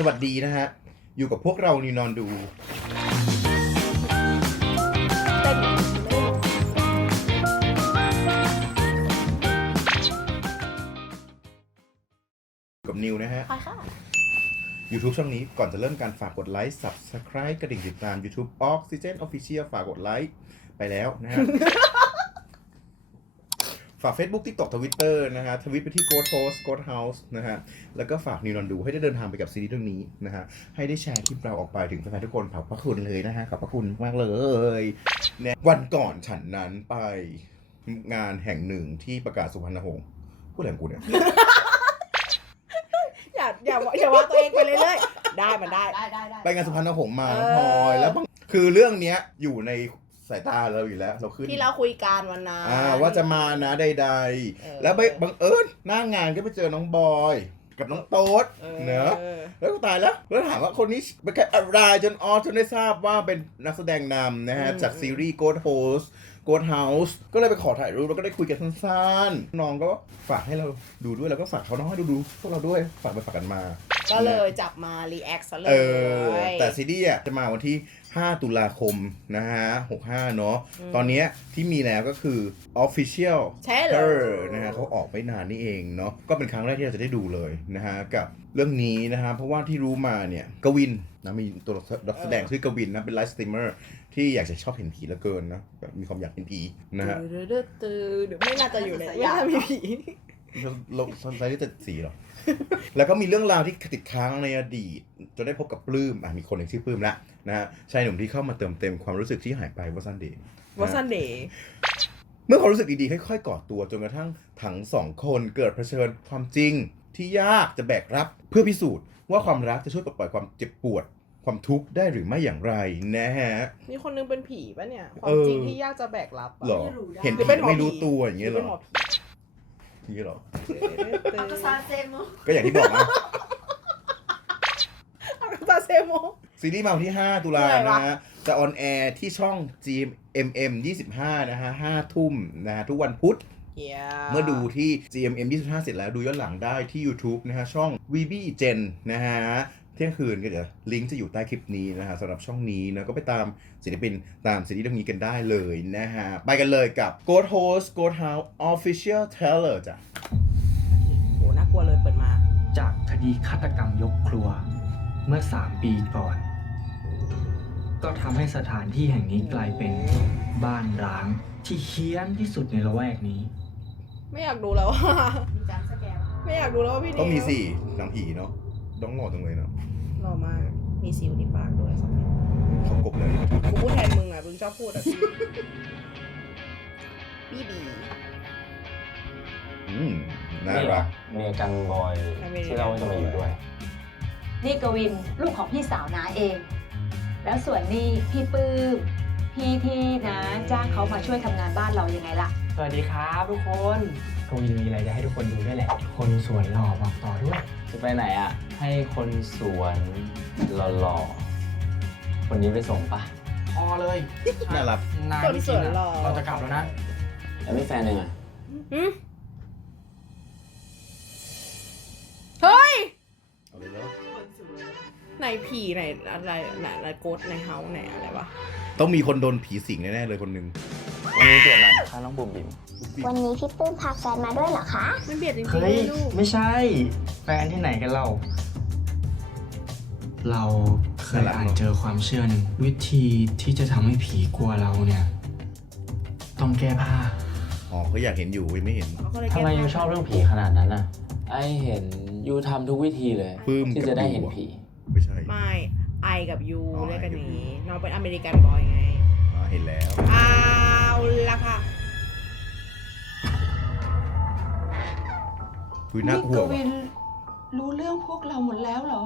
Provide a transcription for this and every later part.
สวัสดีนะฮะ อยู่กับพวกเรานีนอนดูเต้นอยู่ไม่ได้กับนิวนะฮะค่ะค่ะ YouTube ช่องนี้ก่อนจะเริ่มการฝากกดไลค์ Subscribe กระดิ่งติดตาม YouTube Oxygen Official ฝากกดไลค์ ไปแล้วนะฮะ ฝาก Facebook TikTok Twitter นะฮะทวิตไปที่ g o t Host g o t House นะฮะ แล้วก็ฝากนิวนอนดูให้ได้เดินทางไปกับซีรีส์เรื่องนี้นะฮะ ให้ได้แชร์คลิปเราออกไปถึงแฟนๆทุกคนขอบพระคุณเลยนะฮะ ขอบพระคุณมากเลยเนี่ยวันก่อนฉันนั้นไปงานแห่งหนึ่งที่ประกาศสุพรรณหงษ์พูดอะไรของกูเนี่ย อย่าอย่าอย่าว่าตัวเองไปเรื่อยๆได้มันได้ ได้ได้ได้ ไปงานสุพรรณหงษ์มาเอน้อองพลอยแล้วบางคือเรื่องเนี้ยอยู่ใน สายตาเราอยู่แล้ว เราขึ้นที่เราคุยกันวันนั้นอ่าว่าจะมานะใดเออๆแล้วไปบังเอิญหน้างานก็ไปเจอน้องบอย กับน้องโต๊ดเออเนอะแล้วก็ตายแล้ว แล้วถามว่าคนนี้เป็นใครอะไรจนออจนได้ทราบว่าเป็นนักแสดงนำนะฮะ จากซีรีส์ Ghost Host Ghost House ก็เลยไปขอถ่ายรูปแล้วก็ได้คุยกันสั้นๆ น้องก็ฝากให้เราดูด้วยแล้วก็ฝากเขาน้องให้ดูดูพวกเราด้วยฝากไปฝากกันมา ก็เลยจับมารีแอคซะเลเอยอแต่ซีรีส์อะจะมาวันที่ 5 ตุลาคมนะฮะ 65 เนาะอืมตอนเนี้ยที่มีแล้วก็คือ Official ใช่เหรออนะฮะเขาออกไม่นานนี่เองเนาะก็เป็นครั้งแรกที่เราจะได้ดูเลยนะฮะ กับเรื่องนี้นะฮะ เพราะว่าที่รู้มาเนี่ยกวินนะมีตัวนักแสดงชื่อกวินนะเป็นไลฟ์สตรีมเมอร์ที่อยากจะชอบเห็นผีเหลือเกินนะแบบมีความอยากเห็นผีนะฮะตื่นตื่นเดี๋ยวไม่น่าจะอยู่ในไม่น่ามีผี ลงไซส์ที่จะสีหรอ แล้วก็มีเรื่องราวที่ติดค้างในอดีตจนได้พบกับปลื้มอะมีคนหนึ่งชื่อปลื้มละนะฮะชายหนุ่มที่เข้ามาเติมเต็มความรู้สึกที่หายไปว่าซันเดย์ว่าซันเดย์เมื่อความรู้สึกดีๆค่อยๆก่อตัวจนกระทั่งทั้งสองคนเกิดเผชิญความจริงที่ยากจะแบกรับเพื่อพิสูจน์ว่าความรักจะช่วยปลดปล่อยความเจ็บปวด ความทุกข์ได้หรือไม่อย่างไรนะฮะมีคนนึงเป็นผีปะเนี่ย ความเออจริงที่ยากจะแบกรับะหรอ ไม่รู้ได้ เห็นหรือผีเป็นหมอไม่รู้ผีตัวอย่างเงี้ยเหรเป็นหมออผี อย่างเงี้ยเหรออัลตราซาวด์เซมโมก็อย่างที่บอกนะอัลตราเซโม ซีรีส์มาวันที่ 5 ตุลาเมื่อไหร่วะนะฮะจะออนแอร์ที่ช่อง GMM 25 นะฮะ5ทุ่มนะฮะทุกวันพุธเฮียเมื่อดูที่ GMM 25 เสร็จแล้วดูย้อนหลังได้ที่ YouTube นะฮะ ช่อง VB Gen นะฮะ เที่ยงคืนก็เดี๋ยวลิงก์จะอยู่ใต้คลิปนี้นะฮะสำหรับช่องนี้นะก็ไปตามศิลปินตามซีรีส์เรื่องนี้กันได้เลยนะฮะ ไปกันเลยกับ Ghost Host Ghost House Official Trailer จ้ะโหน่ากลัวเลยเปิดมา จากคดีฆาตกรรมยกครัวเมื่อ 3 ปีก่อน ก็ทำให้สถานที่แห่งนี้กลายเป็นบ้านร้างที่เฮี้ยนที่สุดในละแวกนี้ ไม่อยากดูแล้วอะมีจำสแกนไม่อยากดูแล้วอะพี่นิวต้องมีสี่หนังผีเนาะ ต้องหล่อจังเลยเนาะหล่อมาก มีสิวที่ปากด้วยสองอันเขากบเลยกูพูดแทนมึงอะ มึงชอบพูดอะพี่บีบี อืมน่ารักเมียกันบอยอเมริกันที่เราจะมาอยู่ด้วย นี่กวินลูกของพี่สาวนาเอง แล้วส่วนนี่พี่ปื้มพี่ที่นะจ้างเขามาช่วยทำงานบ้านเรายังไงล่ะ สวัสดีครับทุกคนกวินมีอะไรจะให้ทุกคนดูด้วยแหละ คนสวยหล่อบอกต่อด้วย จะไปไหนอะ ให้คนสวนหล่อๆคนนี้ไปส่งปะ พอเลยน่ารัก นานคนจสริวงยๆอะหล่อเราจะกลับแล้วนะ แล้วมีแฟนยังไงหืมเฮ้ย เอาเลยแล้วไหนผีไหนอะไรไหนอะไรโกดในเฮาส์ไหนอะไรวะ ต้องมีคนโดนผีสิงแน่ๆเลยคนหนึ่ง วันนี้เกิดอะไรข้าน้องบุ๋มบิ๋มวันนี้พี่ปื้มพาแฟนมาด้วยเหรอคะ มันเบียดจริงๆเฮ้ยเลยลูก ไม่ใช่ แฟนที่ไหนกันเรา เราเคยอ่านเจอความเชื่อหนึ่งวิธีที่จะทำให้ผีกลัวเราเนี่ย ต้องแก้ผ้าอ๋อเขาอยากเห็นอยู่ยังไม่เห็น เขาก็เลยทำไมยูชอบเรื่องผีขนาดนั้นน่ะ ไอเห็นยูทำทุกวิธีเลย ปลื้มที่กับจะได้เห็นยูอะ ผี ไม่ใช่ ไม่ไอกับยูอ๋อเรียกกันไออกับย่างยูนี้ น้องเป็นอเมริกันบอยไงอ่า เห็นแล้ว เอาละค่ะ คุยน่ากลัวว่ะรู้เรื่องพวกเราหมดแล้วเหรอ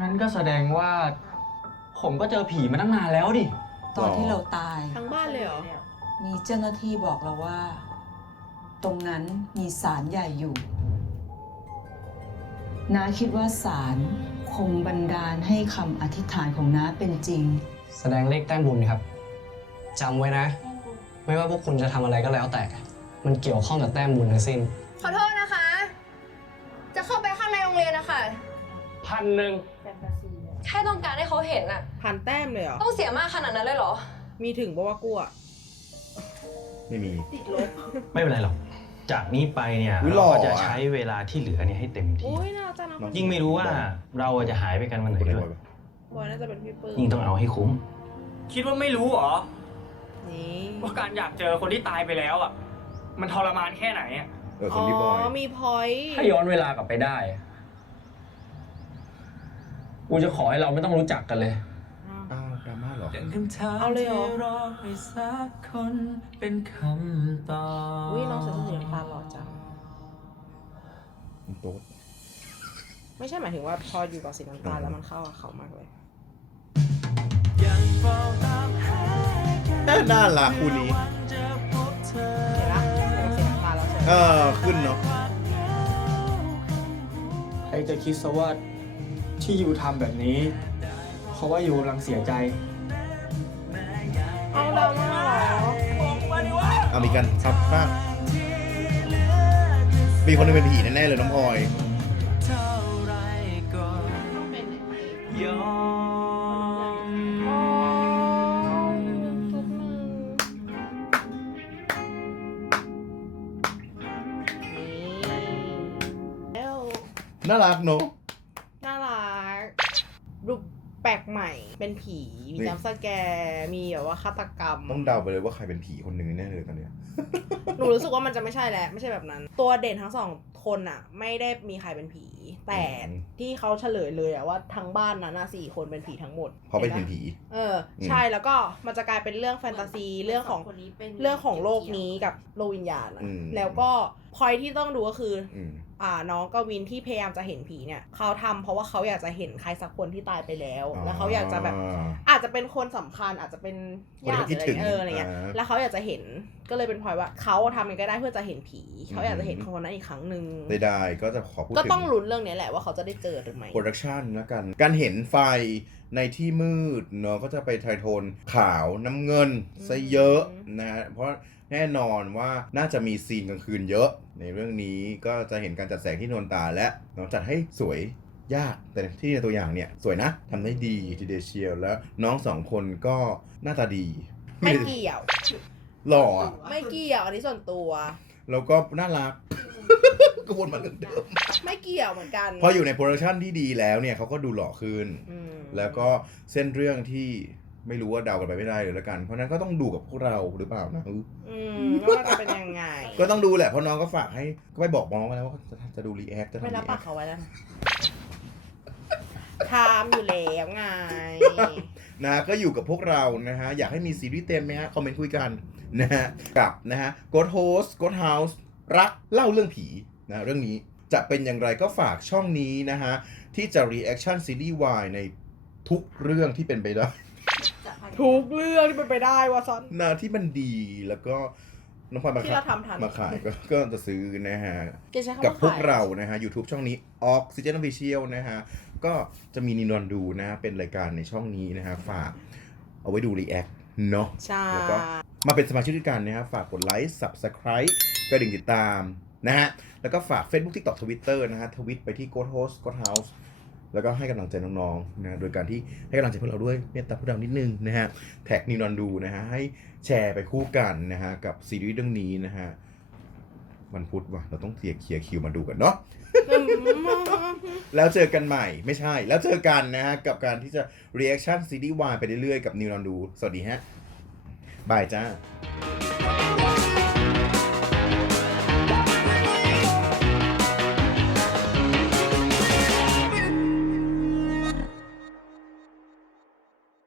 งั้นก็แสดงว่า ผมก็เจอผีมาตั้งนานแล้วดิ ตอนที่เราตาย ทั้งบ้านเลยเหรอ มีเจ้าหน้าที่บอกเราว่า ตรงนั้นมีศาลใหญ่อยู่น้าคิดว่าศาลคงบันดาลให้คำอธิษฐานของน้าเป็นจริง แสดงเลขแต้มบุญครับจำไว้นะ ไม่ว่าพวกคุณจะทำอะไรก็แล้วแต่ มันเกี่ยวข้องกับแต้มบุญทั้งสิ้น ขอโทษนะคะ จะเข้าไปข้างในโรงเรียนนะคะพันหนึ่งแค่ต้องการให้เขาเห็นอะพันแต้มเลยเหรอ ต้องเสียมากขนาดนั้นเลยเหรอ มีถึงบอกว่ากูอะไม่มีติดลบไม่เป็นไรหรอก จากนี้ไปเนี่ยอุ๊ยหล่เราอ ก็จะอะใช้เวลาที่เหลือเนี่ยให้เต็มที่อุ้ยน่าจะนะ ยิ่งไม่รู้ว่าเราจะหายไปกันวันไหนคนไหนด้บวอยย บอยน่าจะเป็นพี่ปื้มยิ่งต้องเอาให้คุ้ม คิดว่าไม่รู้เหรอนี่ว่าการอยากเจอคนที่ตายไปแล้วอะ มันทรมานแค่ไหนอะเออคนที่บอย มีพอยต์ถ้าย้อนเวลากลับไปได้กูจะขอให้เราไม่ต้องรู้จักกันเลย อ้าวดราม่าเหรอเอาเลยเหรอเป็นคำตอบ อุ้ยน้องใส่เสื้อสีน้ำตาลหล่อจัง โต๊ด ไม่ใช่หมายถึงว่าพออยู่กับสีน้ำตาลแล้วมันเข้ากับเขามากเลยน่ารักคู่นี้ เห็นปะอยู่กับสีน้ำตาลแล้วสวยเออ ขึ้นเนาะ ใครจะคิดซะว่าที่ยูทำแบบนี้เพราะว่ายูกำลังเสียใจ เอาดราม่าเหรอเอามีการซับภาคมีคนหนึงเป็นผีแน่ๆเลยน้องพลอย อ๋อทุกมือนี่แล้วน่ารักเนาะน่ารักรูปแปลกใหม่ เป็นผี มีนี่จัมป์สแกร์มีแบบว่าฆาตกรรม ต้องเดาไปเลยว่าใครเป็นผีคนหนึ่งแน่เลยตอนเนี้ย หนูรู้สึกว่ามันจะไม่ใช่แล้วไม่ใช่แบบนั้น ตัวเด่นทั้งสอง คนอะไม่ได้มีใครเป็นผี แต่อืม ที่เขาเฉลยเลยอะว่าทั้งบ้านนั้นอะสี่คนเป็นผีทั้งหมดเพราะเป็นห็เห็นปะผี เออใช่แล้วก็มันจะกลายเป็นเรื่องแฟนตาซีเรื่องของเรื่องของโลกนี้กับโลกวิญญาณอะอืม แล้วก็ พอยที่ต้องดูก็คืออืมอ่าน้องกวินที่พยายามจะเห็นผีเนี่ยเขาทำเพราะว่าเขาอยากจะเห็นใครสักคนที่ตายไปแล้ว แล้วเขาอยากจะแบบอาจจะเป็นคนสำคัญอาจจะเป็นญาติคนที่คิดถึงหรืออะไรเอออะไรเงี้ยอ่าแล้วเขาอยากจะเห็นก็เลยเป็นพลอยว่าเขาทำยังไงก็ได้เพื่อจะเห็นผีเขาอยากจะเห็นอืมคนนั้นอีกครั้งหนึ่งใดๆก็จะขอพูดก็ถึงต้องลุ้นเรื่องนี้แหละว่าเขาจะได้เจอหรือไม่โปรดักชันแล้วกัน การเห็นไฟในที่มืดเนาะก็จะไปไทโทนขาวน้ำเงินซะเยอะนะฮะเพราะแน่นอนว่าน่าจะมีซีนกลางคืนเยอะ ในเรื่องนี้ก็จะเห็นการจัดแสงที่นวลตาและเนาะจัดให้สวยยากแต่ที่ในตัวอย่างเนี่ย สวยนะทำได้ดีทีเดียวเชียวแล้วน้องสองคนก็หน้าตาดี ไม่เกี่ยวหล่ออะไม่เกี่ยวอันนี้ส่วนตัว แล้วก็น่ารัก ก็วนมาเรื่องเดิม ไม่เกี่ยวเหมือนกันพออยู่ในโปรดักชันที่ดีแล้วเนี่ยเขาก็ดูหล่อขึ้น อืมแล้วก็เส้นเรื่องที่ไม่รู้ว่าเดากันไปไม่ได้เลยละกัน เพราะฉะนั้นก็ต้องดูกับพวกเราหรือเปล่านะอืมว่าจะเป็นยังไงก็ต้องดูแหละเพราะน้องก็ฝากให้ก็ไปบอกน้องไว้แล้วว่าจะจะดูรีแอคจะไม่ทำรับรีแอปากคเขาไว้แล้วนะทำอยู่แล้วไง นะก็อยู่กับพวกเรานะฮะอยากให้มีซีรีส์เต็มไหมฮะคอมเมนต์คุยกันนะฮะกับนะฮะ God Host God House รักเล่าเรื่องผีนะเรื่องนี้จะเป็นอย่างไรก็ฝากช่องนี้นะฮะ ที่จะ reaction ซีรีส์ Y ในทุกเรื่องที่เป็นไปได้ ทุกเรื่องที่เป็นไปได้ว่าซอนนะที่มันดีแล้วก็น้องพลอยมาที่เราทำทัน มาขายก็ก็จะซื้อนะฮะจะใช้คำกับว่าพวกขายเรานะฮะ YouTube ช่องนี้ Oxygen Official นะฮะ ก็จะมีนินวนดูนะฮะเป็นรายการในช่องนี้นะฮะ ฝากเอาไว้ดู React เนาะ ใช่ แล้วก็มาเป็นสมาชิกด้วยกันนะฮะ ฝากกดไลค์ Subscribe กระดิ่งติดตามนะฮะ แล้วก็ฝาก Facebook TikTok Twitter นะฮะทวิตไปที่ Ghost Host Ghost House แล้วก็ให้กำลังใจน้องๆนะโดยการที่ให้กำลังใจพวกเราด้วยเมตตาพวกเรานิดนึงนะฮะแท็กนิวนอนดูนะฮะให้แชร์ไปคู่กันนะฮะกับซีรีส์เรื่องนี้นะฮะวันพุธว่ะเราต้องเคลียร์เคลียร์คิวมาดูกันเนาะ แล้วเจอกันใหม่ไม่ใช่แล้วเจอกันนะฮะกับการที่จะ reaction ซีรีส์วายไปเรื่อยๆกับนิวนอนดู สวัสดีฮะบายจ้า